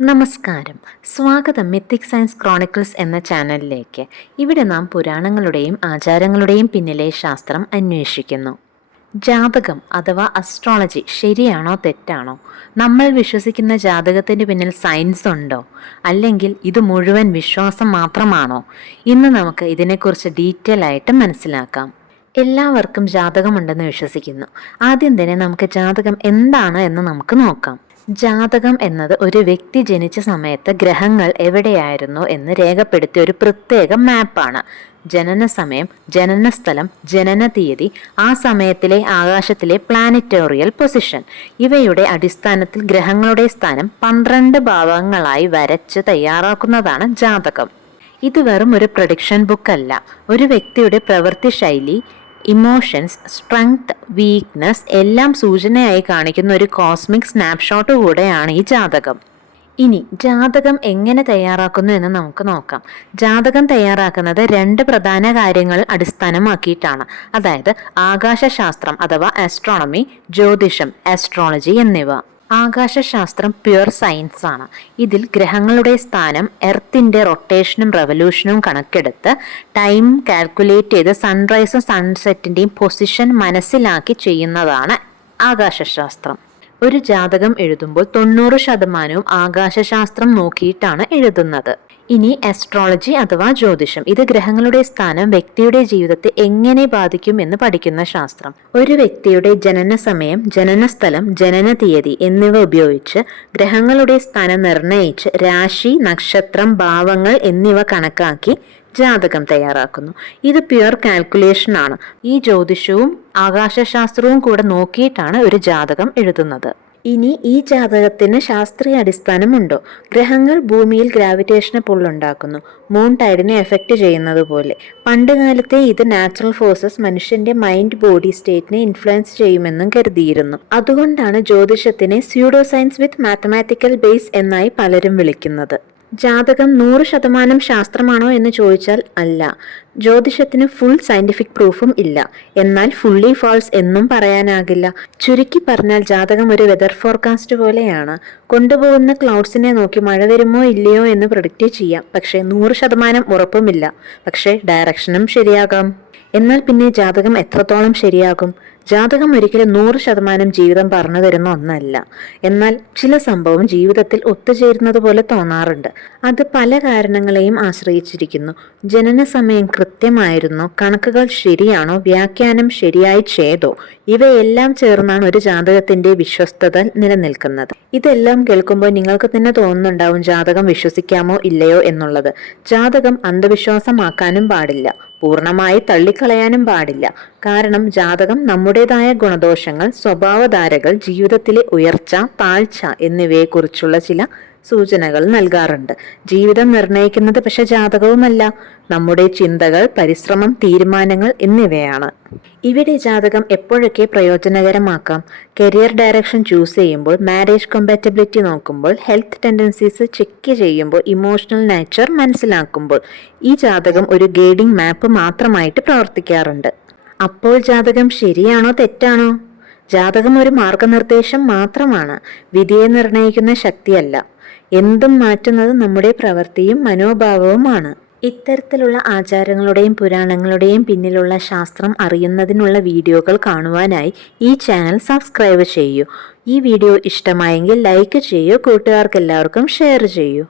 നമസ്കാരം. സ്വാഗതം mythic science chronicles എന്ന ചാനലിലേക്ക്. ഇവിടെ നാം പുരാണങ്ങളുടെയും ആചാരങ്ങളുടെയും പിന്നിലെ ശാസ്ത്രം അന്വേഷിക്കുന്നു. ജാതകം അഥവാ അസ്ട്രോളജി ശരിയാണോ തെറ്റാണോ? നമ്മൾ വിശ്വസിക്കുന്ന ജാതകത്തിന് പിന്നിൽ സയൻസ് ഉണ്ടോ? അല്ലെങ്കിൽ ഇത് മുഴുവൻ വിശ്വാസം മാത്രമാണോ? ഇന്ന് നമുക്ക് ഇതിനെക്കുറിച്ച് ഡീറ്റെയിൽ ആയിട്ട് മനസ്സിലാക്കാം. എല്ലാവർക്കും ജാതകമുണ്ടെന്ന് വിശ്വസിക്കുന്നു. ആദ്യം തന്നെ നമുക്ക് ജാതകം എന്താണ് എന്ന് നമുക്ക് നോക്കാം. ജാതകം എന്നത് ഒരു വ്യക്തി ജനിച്ച സമയത്ത് ഗ്രഹങ്ങൾ എവിടെയായിരുന്നു എന്ന് രേഖപ്പെടുത്തിയ ഒരു പ്രത്യേക മാപ്പാണ്. ജനന സമയം ജനന സ്ഥലം ജനന തീയതി ആ സമയത്തിലെ ആകാശത്തിലെ പ്ലാനറ്റോറിയൽ പൊസിഷൻ. ഇവയുടെ അടിസ്ഥാനത്തിൽ ഗ്രഹങ്ങളുടെ സ്ഥാനം പന്ത്രണ്ട് ഭാവങ്ങളായി വരച്ച് തയ്യാറാക്കുന്നതാണ് ജാതകം. ഇത് വെറും ഒരു പ്രൊഡിക്ഷൻ ബുക്ക് അല്ല. ഒരു വ്യക്തിയുടെ പ്രവൃത്തി ശൈലി ഇമോഷൻസ് സ്ട്രെങ്ത് വീക്ക്നെസ് എല്ലാം സൂചനയായി കാണിക്കുന്ന ഒരു കോസ്മിക് സ്നാപ്ഷോട്ട് കൂടെയാണ് ഈ ജാതകം. ഇനി ജാതകം എങ്ങനെ തയ്യാറാക്കുന്നു എന്ന് നമുക്ക് നോക്കാം. ജാതകം തയ്യാറാക്കുന്നത് രണ്ട് പ്രധാന കാര്യങ്ങൾ അടിസ്ഥാനമാക്കിയിട്ടാണ്. അതായത് ആകാശശാസ്ത്രം അഥവാ ആസ്ട്രോണമി ജ്യോതിഷം ആസ്ട്രോളജി എന്നിവ. ആകാശശാസ്ത്രം പ്യുർ സയൻസ് ആണ് ഇതിൽ ഗ്രഹങ്ങളുടെ സ്ഥാനം എർത്തിന്റെ റൊട്ടേഷനും റെവല്യൂഷനും കണക്കെടുത്ത് ടൈം കാൽക്കുലേറ്റ് ചെയ്ത് സൺറൈസും സൺസെറ്റിന്റെയും പൊസിഷൻ മനസ്സിലാക്കി ചെയ്യുന്നതാണ് ആകാശശാസ്ത്രം. ഒരു ജാതകം എഴുതുമ്പോൾ തൊണ്ണൂറ് ശതമാനവും ആകാശശാസ്ത്രം നോക്കിയിട്ടാണ് എഴുതുന്നത്. ഇനി അസ്ട്രോളജി അഥവാ ജ്യോതിഷം ഇത് ഗ്രഹങ്ങളുടെ സ്ഥാനം വ്യക്തിയുടെ ജീവിതത്തെ എങ്ങനെ ബാധിക്കും എന്ന് പഠിക്കുന്ന ശാസ്ത്രം. ഒരു വ്യക്തിയുടെ ജനന സമയം ജനന സ്ഥലം ജനന തീയതി എന്നിവ ഉപയോഗിച്ച് ഗ്രഹങ്ങളുടെ സ്ഥാനം നിർണയിച്ച് രാശി നക്ഷത്രം ഭാവങ്ങൾ എന്നിവ കണക്കാക്കി ജാതകം തയ്യാറാക്കുന്നു. ഇത് പ്യുർ കാൽക്കുലേഷൻ ആണ്. ഈ ജ്യോതിഷവും ആകാശശാസ്ത്രവും കൂടെ നോക്കിയിട്ടാണ് ഒരു ജാതകം എഴുതുന്നത്. ഇനി ഈ ജാതകത്തിന് ശാസ്ത്രീയ അടിസ്ഥാനമുണ്ടോ? ഗ്രഹങ്ങൾ ഭൂമിയിൽ ഗ്രാവിറ്റേഷനെ പുള്ളുണ്ടാക്കുന്നു മൂൺ ടൈഡിനെ എഫക്റ്റ് ചെയ്യുന്നത് പോലെ. പണ്ടുകാലത്തെ ഇത് നാച്ചുറൽ ഫോഴ്സസ് മനുഷ്യന്റെ മൈൻഡ് ബോഡി സ്റ്റേറ്റിനെ ഇൻഫ്ലുവൻസ് ചെയ്യുമെന്നും കരുതിയിരുന്നു. അതുകൊണ്ടാണ് ജ്യോതിഷത്തിനെ pseudo science with mathematical base എന്നായി പലരും വിളിക്കുന്നത്. ജാതകം നൂറ് ശതമാനം ശാസ്ത്രമാണോ എന്ന് ചോദിച്ചാൽ അല്ല. ജ്യോതിഷത്തിന് ഫുൾ സയന്റിഫിക് പ്രൂഫും ഇല്ല. എന്നാൽ ഫുള്ളി ഫാൾസ് എന്നും പറയാനാകില്ല. ചുരുക്കി പറഞ്ഞാൽ ജാതകം ഒരു വെതർ ഫോർകാസ്റ്റ് പോലെയാണ്. കൊണ്ടുപോകുന്ന ക്ലൗഡ്സിനെ നോക്കി മഴ വരുമോ ഇല്ലയോ എന്ന് പ്രൊഡിക്റ്റ് ചെയ്യാം. പക്ഷേ നൂറ് ശതമാനം ഉറപ്പുമില്ല. പക്ഷേ ഡയറക്ഷനും ശരിയാകാം. എന്നാൽ പിന്നെ ജാതകം എത്രത്തോളം ശരിയാകും? ജാതകം ഒരിക്കലും നൂറ് ശതമാനം ജീവിതം പറഞ്ഞു തരുന്ന ഒന്നല്ല. എന്നാൽ ചില സംഭവം ജീവിതത്തിൽ ഒത്തുചേരുന്നത് പോലെ തോന്നാറുണ്ട്. അത് പല കാരണങ്ങളെയും ആശ്രയിച്ചിരിക്കുന്നു. ജനന സമയം കൃത്യമായിരുന്നു. കണക്കുകൾ ശരിയാണോ? വ്യാഖ്യാനം ശരിയായി ചെയ്തോ? ഇവയെല്ലാം ചേർന്നാണ് ഒരു ജാതകത്തിന്റെ വിശ്വസ്തത നിലനിൽക്കുന്നത്. ഇതെല്ലാം കേൾക്കുമ്പോൾ നിങ്ങൾക്ക് തന്നെ തോന്നുന്നുണ്ടാവും ജാതകം വിശ്വസിക്കാമോ ഇല്ലയോ എന്നുള്ളത്. ജാതകം അന്ധവിശ്വാസമാക്കാനും പാടില്ല. പൂർണമായി തള്ളിക്കളയാനും പാടില്ല. കാരണം ജാതകം നമ്മുടേതായ ഗുണദോഷങ്ങൾ സ്വഭാവധാരകൾ ജീവിതത്തിലെ ഉയർച്ച താഴ്ച എന്നിവയെക്കുറിച്ചുള്ള ചില സൂചനകൾ നൽകാറുണ്ട്. ജീവിതം നിർണയിക്കുന്നത് പക്ഷെ ജാതകവുമല്ല. നമ്മുടെ ചിന്തകൾ പരിശ്രമം തീരുമാനങ്ങൾ എന്നിവയാണ്. ഇവിടെ ജാതകം എപ്പോഴൊക്കെ പ്രയോജനകരമാക്കാം? കരിയർ ഡയറക്ഷൻ ചൂസ് ചെയ്യുമ്പോൾ മാരേജ് കമ്പാറ്റബിലിറ്റി നോക്കുമ്പോൾ ഹെൽത്ത് ടെൻഡൻസീസ് ചെക്ക് ചെയ്യുമ്പോൾ ഇമോഷണൽ നേച്ചർ മനസ്സിലാക്കുമ്പോൾ ഈ ജാതകം ഒരു ഗൈഡിംഗ് മാപ്പ് മാത്രമായിട്ട് പ്രവർത്തിക്കാറുണ്ട്. അപ്പോൾ ജാതകം ശരിയാണോ തെറ്റാണോ? ജാതകം ഒരു മാർഗനിർദ്ദേശം മാത്രമാണ്. വിധിയെ നിർണയിക്കുന്ന ശക്തിയല്ല. എന്തും മാറ്റുന്നത് നമ്മുടെ പ്രവൃത്തിയും മനോഭാവവുമാണ്. ഇത്തരത്തിലുള്ള ആചാരങ്ങളുടെയും പുരാണങ്ങളുടെയും പിന്നിലുള്ള ശാസ്ത്രം അറിയുന്നതിനുള്ള വീഡിയോകൾ കാണുവാനായി ഈ ചാനൽ സബ്സ്ക്രൈബ് ചെയ്യൂ. ഈ വീഡിയോ ഇഷ്ടമായെങ്കിൽ ലൈക്ക് ചെയ്യൂ. കൂട്ടുകാർക്ക് എല്ലാവർക്കും ഷെയർ ചെയ്യൂ.